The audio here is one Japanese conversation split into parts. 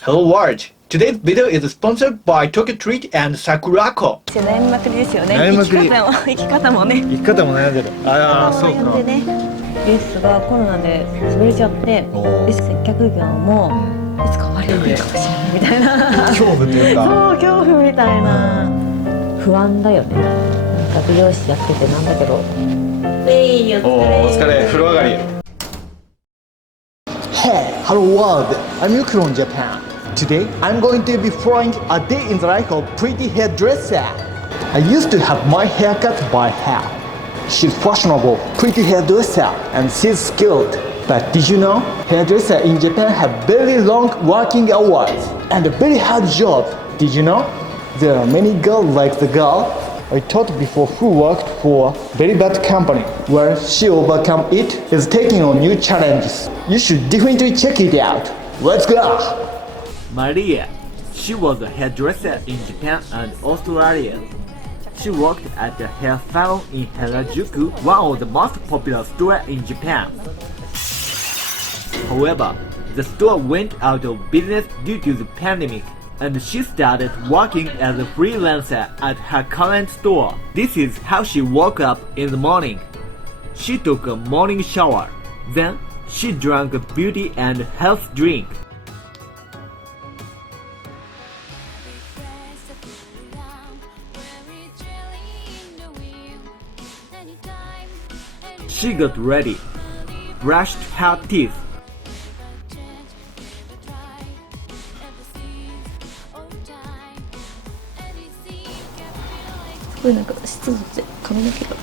Hello world! Today's video is sponsored by TokyoTreat and SAKURACO. 悩みまくりですよね。悩みまくり生き方もね。生き方も悩んでる。ああ、そうか。悩んでね。レースがコロナで潰れちゃって、接客業もいつか終わりになるかもしれないみたいな。恐怖というか。そう、恐怖みたいな。不安だよね。なんか美容師やっててなんだけど。お疲れ、風呂上がり。Hey, hello world! I'm Yuki from Japan. Today, I'm going to be flying a day in the life of pretty hairdresser. I used to have my hair cut by her. She's fashionable, pretty hairdresser, and she's skilled. But did you know, hairdresser in Japan have very long working hours and a very hard job. Did you know? There are many girls like the girl I taught before who worked for very bad company. Where she overcome it is taking on new challenges. You should definitely check it out. Let's go! Maria. She was a hairdresser in Japan and Australia. She worked at the hair salon in Harajuku, one of the most popular stores in Japan. However, the store went out of business due to the pandemic, and she started working as a freelancer at her current store. This is how she woke up in the morning. She took a morning shower. Then, she drank a beauty and health drink. She got ready, brushed her teeth.すごいなんか湿度って髪の毛が。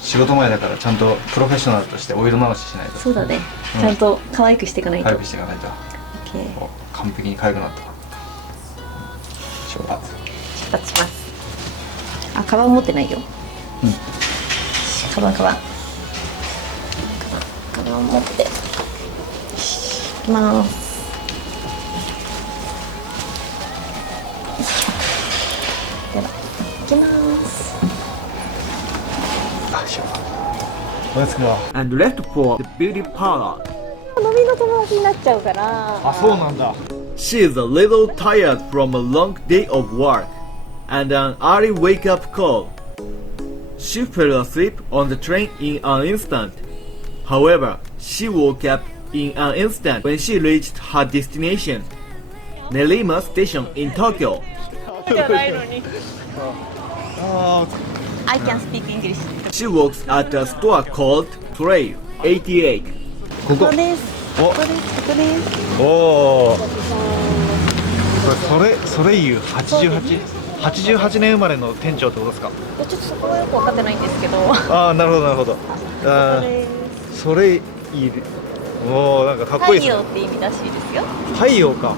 仕事前だからちゃんとプロフェッショナルとしてオイル回ししないと。そうだね。ちゃんと可愛くしていかないと。早くしていかないと。OK。完璧に可愛くなった。出発。出発します。あ、カバン持ってないよ。うん。カバン持って行きます。では行きます。Let's go. And left for the beauty parlor. 飲みの友達になっちゃうから。あ、そうなんだ。She is a little tired from a long day of work and an early wake-up call. She fell asleep on the train in an instant. However, she woke up in an instant when she reached her destination, Nerima Station in Tokyo. I can speak English. She works at a store called Trail 88. ここ。ここです。お、ここです。ここです。おお。それいう88年生まれの店長ってことですか。いや、ちょっとそこはよく分かってないんですけど。ああ、なるほどなるほど。ああ、それいる。おお、なんかかっこいいですね。太陽って意味らしいですよ。太陽か。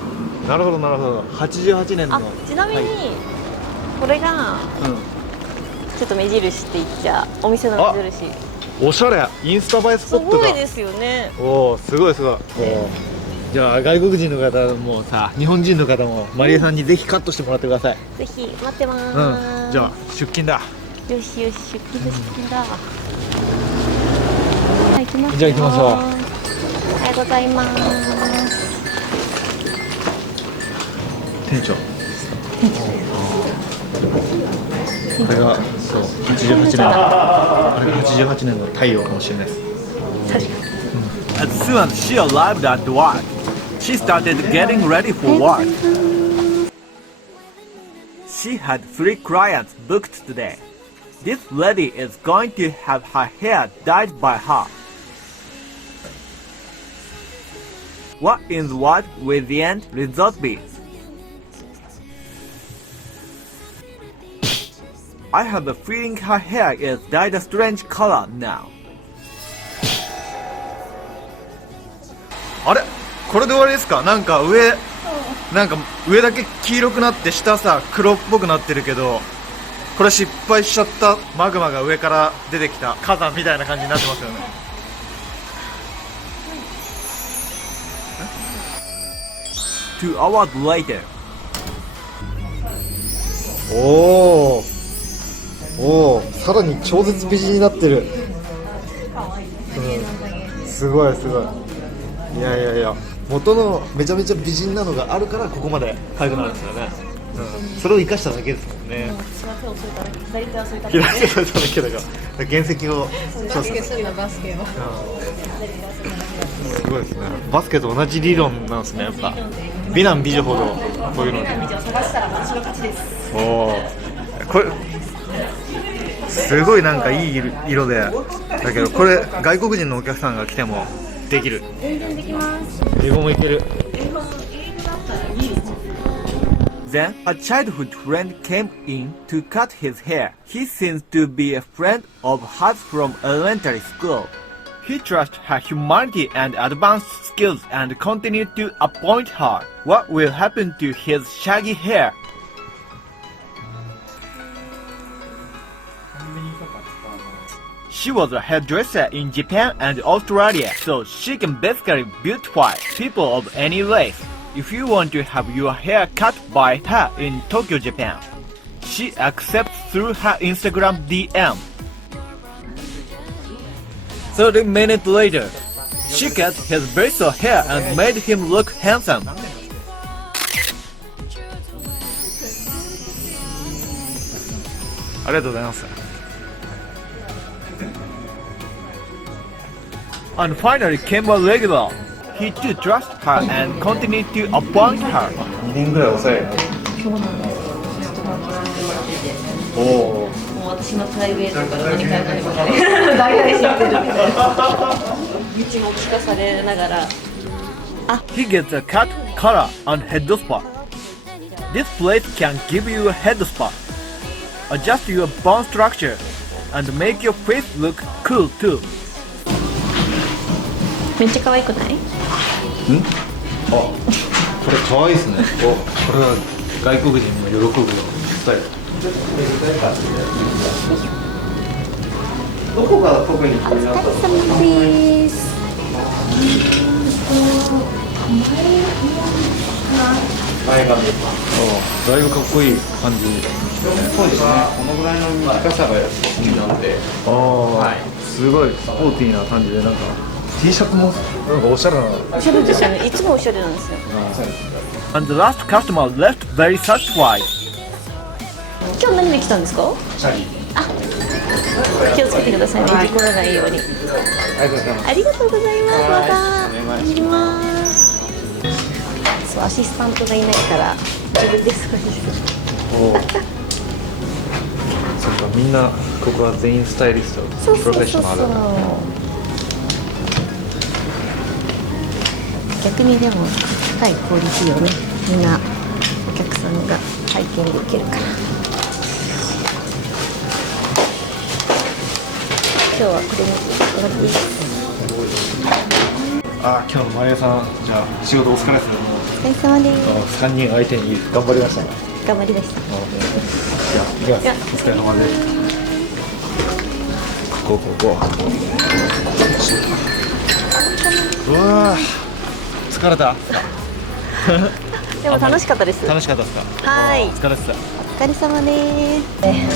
なるほどなるほど。88年の。あ、ちなみに、これがうん。ちょっと目印って言っちゃお店の目印。おしゃれ。インスタ映えスポットが。すごいですよね。おお、すごいすごい。じゃあ外国人の方もさ、日本人の方もマリエさんにぜひカットしてもらってください。ぜひ待ってまうーす。ん。じゃあ出勤だ。よしよし、出勤だ。はい、行きますよ。じゃあ行きましょう。おはようございます。店長。これがそう88年。あれが88年の太陽かもしれないです。確かに。As soon as she arrived at work, she started getting ready for work. She had 3 clients booked today. This lady is going to have her hair dyed by her. What in the world will the end result be? I have a feeling her hair is dyed a strange color now. あれこれで終わりですか。なんか上だけ黄色くなって下さ黒っぽくなってるけど、これ失敗しちゃったマグマが上から出てきた火山みたいな感じになってますよね。2 hours later. おお、さらに超絶美人になってる。すごいすごい。いやいやいや、元のめちゃめちゃ美人なのがあるからここまで可愛くなるんですよね、それを生かしただけですもんね。左手はそういっただけ左手はそうだけだから原石をバスケするのバスケをすごいですね。バスケと同じ理論なんですね、やっぱ美男美女ほどこういうの美男美女を探したら私の勝ちです。おお、これすごいなんかいい色で、だけどこれ外国人のお客さんが来てもできる。全然できます。英語もいける。英語だったらいいです。 Then a childhood friend came in to cut his hair. He seems to be a friend of hers from elementary school. He trusts her humanity and advanced skills and continued to appoint her. What will happen to his shaggy hair? She was a hairdresser in Japan and Australia, so she can basically beautify people of any race. If you want to have your hair cut by her in Tokyo, Japan, she accepts through her Instagram DM. 30 minutes later, she cut his bristle hair and made him look handsome. ありがとうございます。 And finally came a regular. He too trusts her and continued to appoint her. 2年ぐらい抑える。そうなんです。ずっと担当させてもらってて、おお。もう私のプライベートから何から何まで大体知ってるみたいな。道も聞かされながら。 He gets a cut, color, and head spa. This place can give you a head spa, adjust your bone structure, and make your face look cool too. めっちゃ可愛くない？あ、これ可愛いですね。これは外国人も喜ぶようなスタイル。どこが特に気になったの？です。前髪。だいぶかっこいい感じですね。そうですね。このぐらいの短さが好きなんで。はい。すごいスポーティーな感じでなんか T シャツもなんかおしゃれな。おしゃれですよね。いつもおしゃれなんですよ。And the last customer left very satisfied. 今日何で来たんですか？シャリ。気をつけてくださいね。事故らないように。ありがとうございます。ありがとうございます。また行きます。そう、アシスタントがいないから自分で掃除する。そうか、みんなここは全員スタイリスト、プロフェッショナル。逆にでも高いクオリティをね、みんなお客さんが体験できるから。今日はこれに終わりです。あ、今日のマリアさん、じゃあ仕事お疲れです。お疲れ様です。 3人相手に頑張りましたね。頑張りました。いきます。お疲れ様です。ここ。うわー、疲れた。でも楽しかったです。楽しかったですか。はい。お疲れっす。お疲れ様です。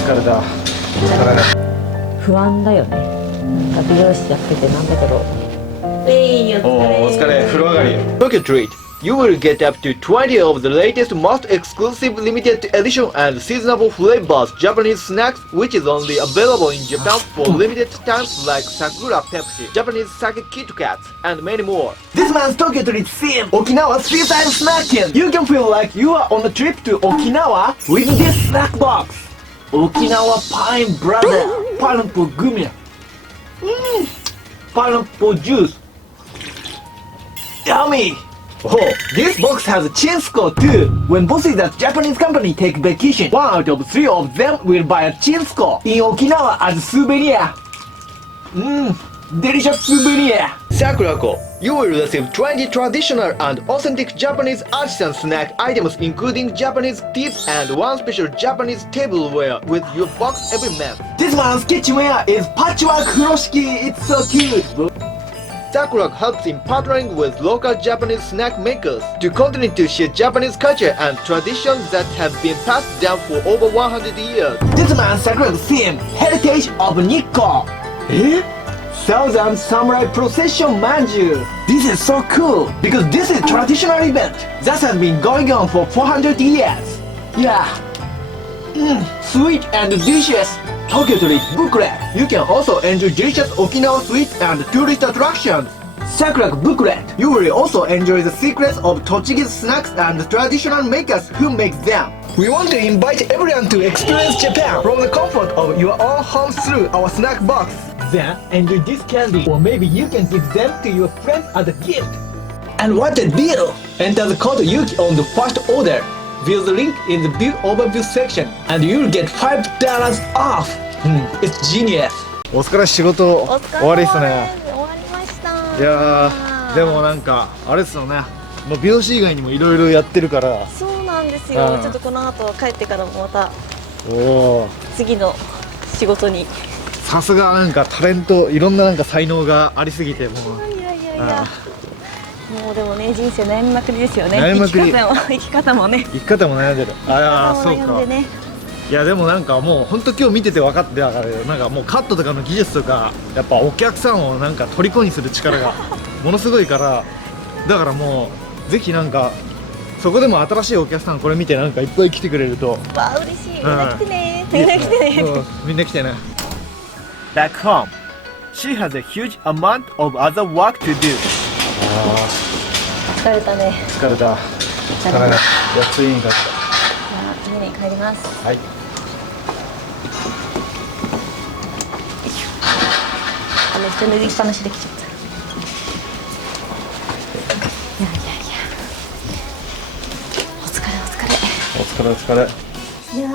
疲れた。不安だよね。なんか美容師やっててなんだけど。お疲れ。風呂上がり。TokyoTreat, you will get up to 20 of the latest, most exclusive limited edition and seasonable flavors Japanese snacks, which is only available in Japan for limited times, like Sakura Pepsi, Japanese Sake Kit Kats, and many more. This man's TokyoTreat theme, Okinawa seaside snacking. You can feel like you are on a trip to Okinawa with this snack box. Okinawa Pine Brother, pineapple gumi, pineapple juice. Yummy! Oh, this box has a Chinsko too. When bosses at Japanese company take vacation, 1 out of 3 of them will buy a Chinsko in Okinawa as souvenir. Delicious souvenir. SAKURACO, you will receive 20 traditional and authentic Japanese artisan snack items, including Japanese teas and 1 special Japanese tableware with your box every month. This man's kitchenware is patchwork furoshiki. It's so cute. SAKURACO helps in partnering with local Japanese snack makers to continue to share Japanese culture and traditions that have been passed down for over 100 years. This man's sacred theme, Heritage of Nikko. Southern Samurai Procession Manju. This is so cool because this is traditional event that has been going on for 400 years. Yeah. Sweet and delicious. TokyoTreat booklet. You can also enjoy delicious Okinawa sweets and tourist attractions. SAKURACO booklet. You will also enjoy the secrets of Tochigi's snacks and the traditional makers who make them. We want to invite everyone to experience Japan from the comfort of your own home through our snack box. Then enjoy this candy, or maybe you can give them to your friends as a gift. And what a deal! Enter the code Yuki on the first order. View the link in the view overview section, and you'll get $5 off. It's genius. お疲れ、仕事終わりっすね。終わりました。いやー、でもなんかあれっすよね、もう美容師以外にもいろいろやってるから。そうなんですよ。うんちょっとこの後帰ってからもまたおお、次の仕事に。さすがなんかタレント、いろんななんか才能がありすぎて、もういやいやいや。もうでもね、人生悩みまくりですよね。悩みまくり。生き方もね。生き方も悩んでる。ああ、そうか。いやでもなんかもう本当今日見てて分かってたから、なんかもうカットとかの技術とかやっぱお客さんをなんか虜にする力がものすごいから、だからもうぜひなんかそこでも新しいお客さんこれ見てなんかいっぱい来てくれると。わあ嬉しい。みんな来てね。みんな来てね。みんな来てね。 Back home, she has a huge amount of other work to do. 疲れたね。疲れた。疲れた。やっと家に帰った。家に帰ります。はい。めっちゃ脱ぎっぱなしできちゃった。いやいやいや。お疲れお疲れ。お疲れお疲れ。いや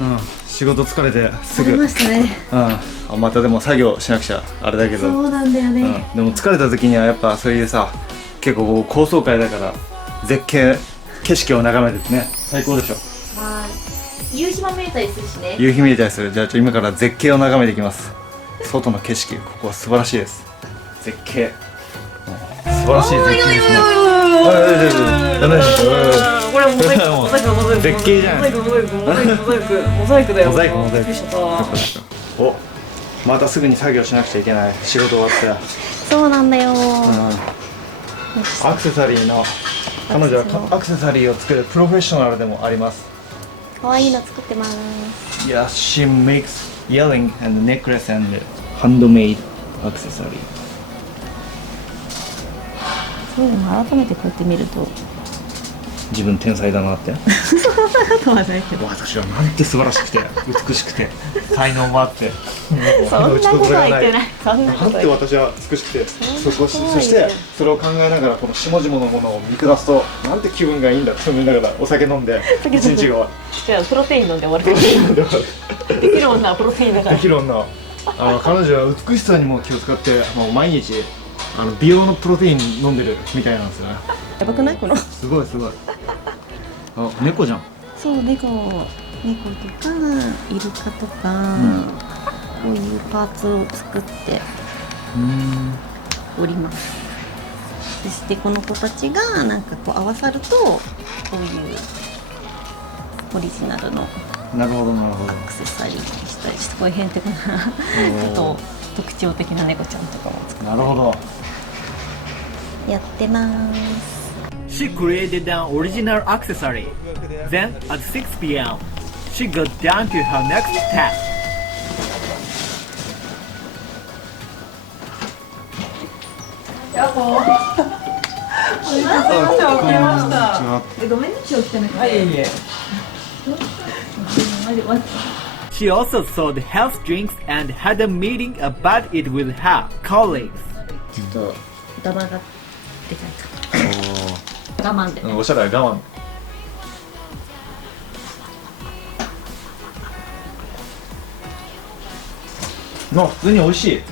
ー。うん。仕事疲れてすぐ。疲れましたね。うん。またでも作業しなくちゃあれだけど。そうなんだよね。でも疲れた時にはやっぱそういうさ、結構高層階だから絶景景色を眺めててね、最高でしょ。まあ夕日も見えたりするしね。夕日見えたりする。じゃあ今から絶景を眺めていきます。外の景色、ここは素晴らしいです。絶景、素晴らしい絶景ですね。これモザイクモザイクモザイク絶景じゃない。モザイクモザイクモザイクモザイクだよ。モザイクモザイク。お、またすぐに作業しなくちゃいけない。仕事終わって。そうなんだよ。アクセサリーの彼女はアクセサリーを作るプロフェッショナルでもあります。可愛いの作ってます。Yeah, she makes earring and necklace and handmade accessory. そういうの改めてこうやって見ると自分天才だなって。とはないけど。私はなんて素晴らしくて美しくて才能もあって。そんなことは言ってない。なんて私は美しくて、そしてそれを考えながらこの下々のものを見下すとなんて気分がいいんだって思いながらお酒飲んで一日が。じゃあプロテイン飲んで終わる。できる女はプロテインだから。できる女。彼女は美しさにも気を使ってもう毎日美容のプロテイン飲んでるみたいなんですよね。やばくないこの。すごいすごい。あ、猫じゃん。そう猫とかイルカとか、こういうパーツを作っております。そしてこの子たちがなんかこう合わさるとこういうオリジナルのなるほどなるほど。アクセサリーにしたりして、こういうへんてこなちょっと特徴的な猫ちゃんとかも作ってなるほど。やってます。She created an original accessory. Then, at 6 p.m., she got down to her next task. ごめんね、今日来てなくて。はい、いえ。She also sold health drinks and had a meeting about it with her colleagues. ちょっとダマが出ちゃった。我慢で。おしゃれは我慢。普通に美味しい。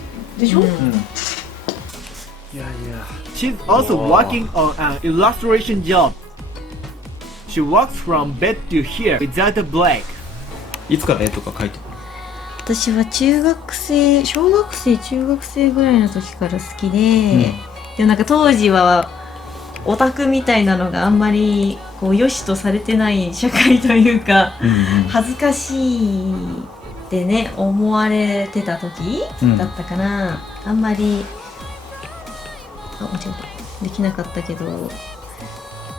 でしょ？いやいや。 She's also working on an illustration job. She walks from bed to here without a break. いつから絵とか描いてる？私は小学生中学生ぐらいの時から好きで、でもなんか当時はオタクみたいなのがあんまりこう良しとされてない社会というか、恥ずかしいっってね思われてた時だったかな、あんまり間違えたできなかったけど、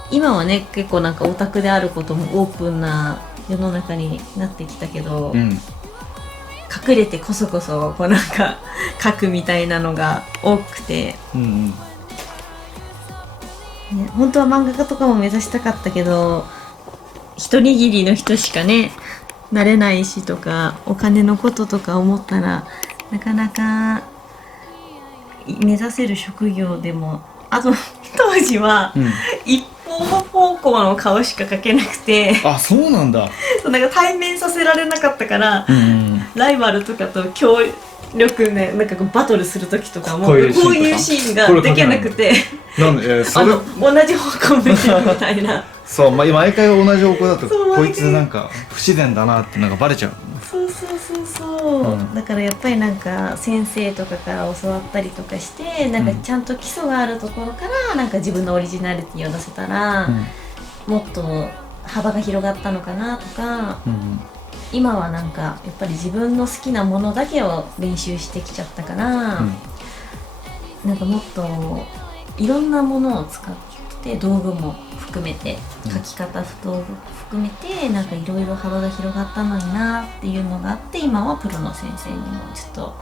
今はね結構なんかオタクであることもオープンな世の中になってきたけど、うん、隠れてこそこそこうなんか書くみたいなのが多くて、うんうん、ね、本当は漫画家とかも目指したかったけど一握りの人しかねなれないしとか、お金のこととか思ったらなかなか目指せる職業でも、あと当時は一方向の顔しか描けなくて、あ、そうなんだ。そうなんか対面させられなかったから、うんうん、ライバルとかと協力ね、なんかこうバトルする時とかもこうこういうシーンができなくて、なんで、それ同じ方向向いてるみたいなそう、毎回同じ方向だとそうこいつなんか不自然だなってなんかバレちゃう。そう、うん、だからやっぱりなんか先生とかから教わったりとかして、なんかちゃんと基礎があるところからなんか自分のオリジナリティを出せたら、もっと幅が広がったのかなとか、今はなんかやっぱり自分の好きなものだけを練習してきちゃったから、なんかもっといろんなものを使って道具も含めて書き方道具含めてなんかいろいろ幅が広がったのになっていうのがあって、今はプロの先生にもちょっと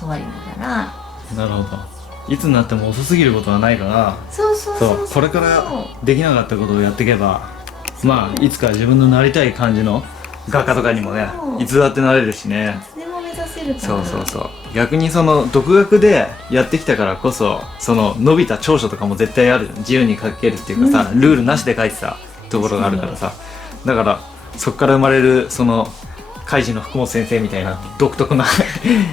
教わりながら。なるほど。いつになっても遅すぎることはないから、そうこれからできなかったことをやっていけば、まあいつか自分のなりたい感じの画家とかにもね、いつだってなれるしね。いつでも目指せるから。そう逆にその独学でやってきたからこそ、その伸びた長所とかも絶対ある。自由に描けるっていうかさ、ルールなしで描いてたところがあるからさ、だからそっから生まれるそのカイジの福本先生みたいな独特な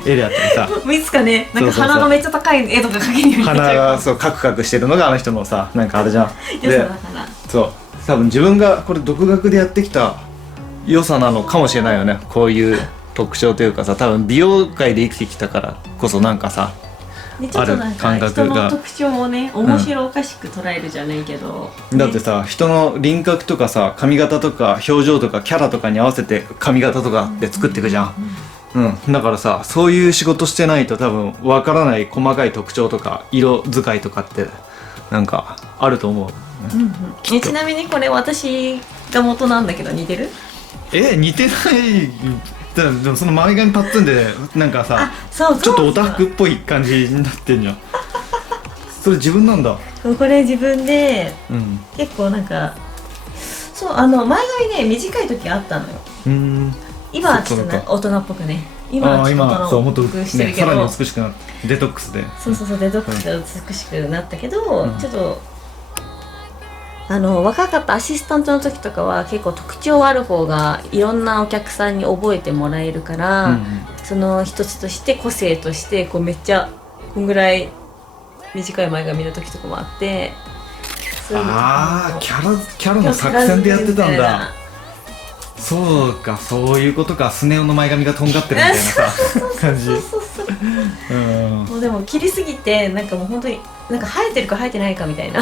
絵であったりさ、いつかね、なんか鼻がめっちゃ高い絵とか描けるようになっちゃう。鼻がそうカクカクしてるのがあの人のさ、なんかあれじゃん。良さだから。そう多分自分がこれ独学でやってきた良さなのかもしれないよね。こういう特徴というかさ、多分美容界で生きてきたからこそなんかさ、ちょっとなんか人の特徴をね、面白おかしく捉えるじゃないけど、だってさ、人の輪郭とかさ、髪型とか表情とかキャラとかに合わせて髪型とかで作っていくじゃん。だからさ、そういう仕事してないと多分わからない細かい特徴とか色使いとかってなんかあると思う。ちなみにこれ私が元なんだけど似てる？似てない。でもその前髪パッツンでなんかさ、ちょっとオタフクっぽい感じになってんじゃん。それ自分なんだ。これ自分で、結構なんかそう前髪ね短い時あったのよ。今はちょっとね大人っぽくね。今はちょっと大人っぽくしてるけど、さらに美しくなってデトックスで。そうデトックスで美しくなったけど、ちょっと若かったアシスタントの時とかは結構特徴ある方がいろんなお客さんに覚えてもらえるから、その一つとして個性としてこうめっちゃこんぐらい短い前髪の時とかもあって、キャラの作戦でやってたんだ。そうか、そういうことか。スネ夫の前髪がとんがってるみたいなさ感じ。もうでも切りすぎてなんかもう本当になんか生えてるか生えてないかみたいな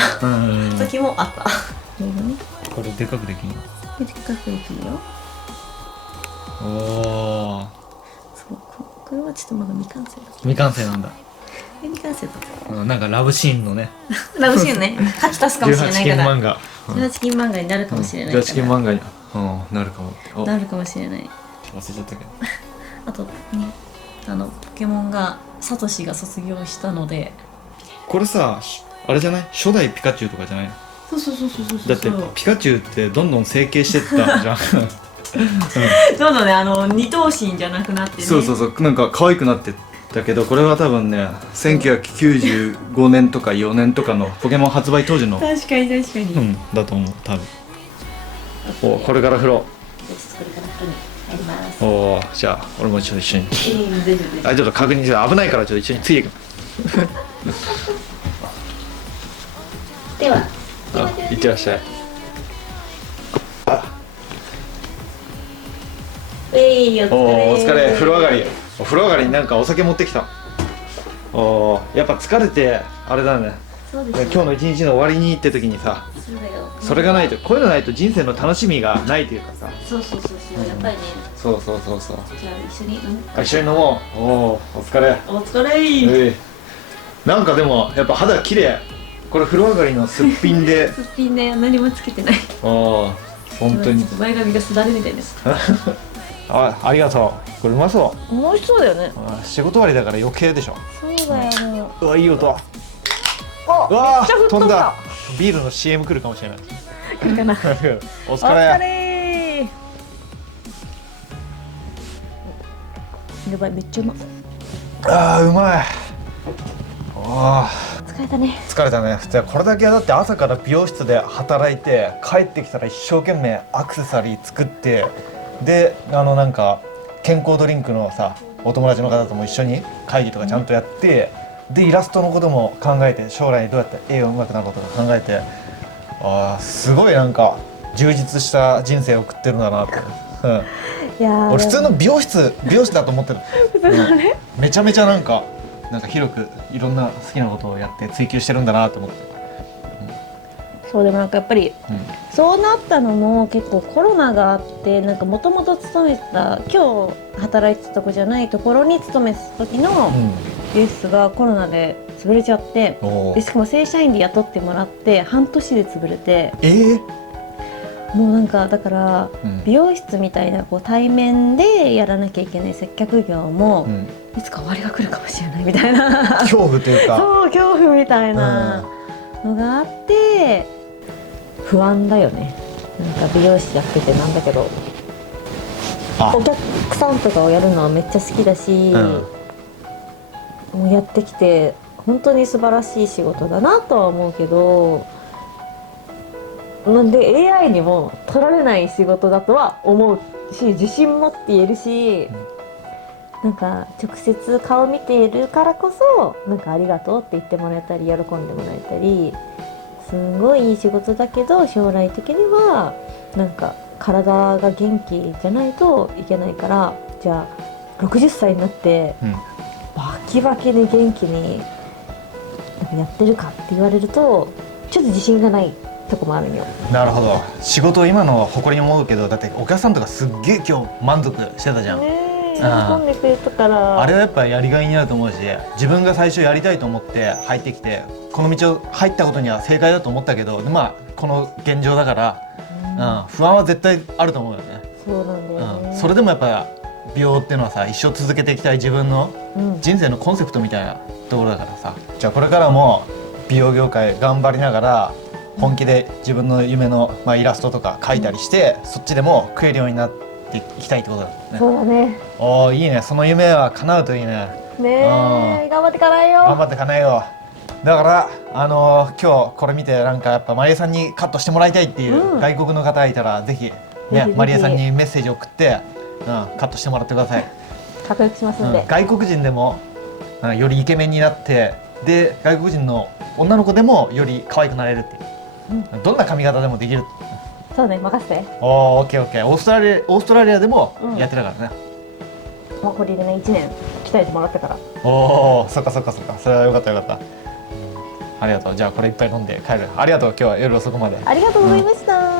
時もあった。これでかくできんの？でかくできるよ。そうこれはちょっとまだ未完成だ。未完成なんだ。未完成だった。なんかラブシーンのね。ラブシーンね。書き足すかもしれないから。18禁漫画。18禁漫画になるかもしれないから。18禁漫画になるかも。なるかもしれない。忘れちゃったけど。あとね、ポケモンがサトシが卒業したので。これさ、あれじゃない？初代ピカチュウとかじゃないの？そうだってピカチュウってどんどん成形してったじゃん。どんどんね二頭身じゃなくなってね。そうなんか可愛くなってったけど、これは多分ね1995年とか4年とかのポケモン発売当時の確かにだと思う多分。これから風呂。これから風呂に入ります。じゃあ俺もちょっと一緒に。ちょっと確認して危ないからちょっと一緒についていく。では。いってらっしゃい。お疲れ。風呂上がりになんかお酒持ってきた。やっぱ疲れてあれだね。今日の一日の終わりにって時にさ、そうだよ。それがないと、こういうのないと人生の楽しみがないというかさ。そうそうそうそう、やっぱりね。そうそうそうそう。じゃあ一緒に飲もう。一緒に飲もう。おお、お疲れ。お疲れ。なんかでもやっぱ肌綺麗。これ風呂上がりのすっぴんで。すっぴんね、何もつけてない。ああ、本当に。前髪がすだれみたいです。ありがとう。これうまそう。美味しそうだよね。仕事終わりだから余計でしょ。そうだよ、もう。うわ、いい音。うあ、わめっちゃ吹っ飛んだ。ビールの CM 来るかもしれない。いいかな。おお疲れ。やばい、めっちゃうま。ああ、うまい。ああ、疲れたね。疲れたね。普通これだけだって朝から美容室で働いて帰ってきたら一生懸命アクセサリー作って、でなんか健康ドリンクのさ、お友達の方とも一緒に会議とかちゃんとやって、でイラストのことも考えて、将来どうやって絵を上手くなることか考えて、ああ、すごいなんか充実した人生を送ってるんだなって。いやー、俺普通の美容室だと思ってる。めちゃめちゃなんか広くいろんな好きなことをやって追求してるんだなと思って。そう、でもなんかやっぱり、そうなったのも結構コロナがあって、なんかもともと勤めてた、今日働いてたとこじゃないところに勤めてた時の美容室がコロナで潰れちゃって、でしかも正社員で雇ってもらって半年で潰れて、もうなんかだから、美容室みたいなこう対面でやらなきゃいけない接客業も、いつか終わりが来るかもしれないみたいな恐怖というか、そう恐怖みたいなのがあって、不安だよね。なんか美容師やっててなんだけど、お客さんとかをやるのはめっちゃ好きだし、もうやってきて本当に素晴らしい仕事だなとは思うけど、なんで AI にも取られない仕事だとは思うし、自信持って言えるし、なんか直接顔見ているからこそ、なんかありがとうって言ってもらえたり喜んでもらえたり、すごいいい仕事だけど将来的にはなんか体が元気じゃないといけないから、じゃあ60歳になってバキバキに元気になんかやってるかって言われるとちょっと自信がないとこもあるよ。なるほど。仕事を今の誇りに思うけど、だってお客さんとかすっげえ今日満足してたじゃん。喜んでくれたから、あれはやっぱやりがいになると思うし、自分が最初やりたいと思って入ってきて、この道を入ったことには正解だと思ったけど、まあこの現状だから、不安は絶対あると思うよね。そうなんだよね。それでもやっぱ美容っていうのはさ、一生続けていきたい自分の人生のコンセプトみたいなところだからさ、じゃあこれからも美容業界頑張りながら本気で自分の夢の、イラストとか描いたりして、そっちでも食えるようになっていきたいってことだね。そうだね。おお、いいね。その夢は叶うといいね。ねえ、頑張ってかないよ。頑張って叶えよう。だから今日これ見てなんかやっぱマリエさんにカットしてもらいたいっていう外国の方いたら、ぜひね、マリエさんにメッセージ送って、カットしてもらってください。かっこよくしますんで。外国人でもよりイケメンになって、で外国人の女の子でもより可愛くなれるっていう、どんな髪型でもできる。そうね、任せて。オッケーオッケー。オーストラリアでもやってたからね。もうこれでね、1年鍛えてもらったから。おお、そっかそっかそっか。それはよかったよかった。ありがとう。じゃあこれいっぱい飲んで帰る。ありがとう。今日は夜遅くまで。ありがとうございました。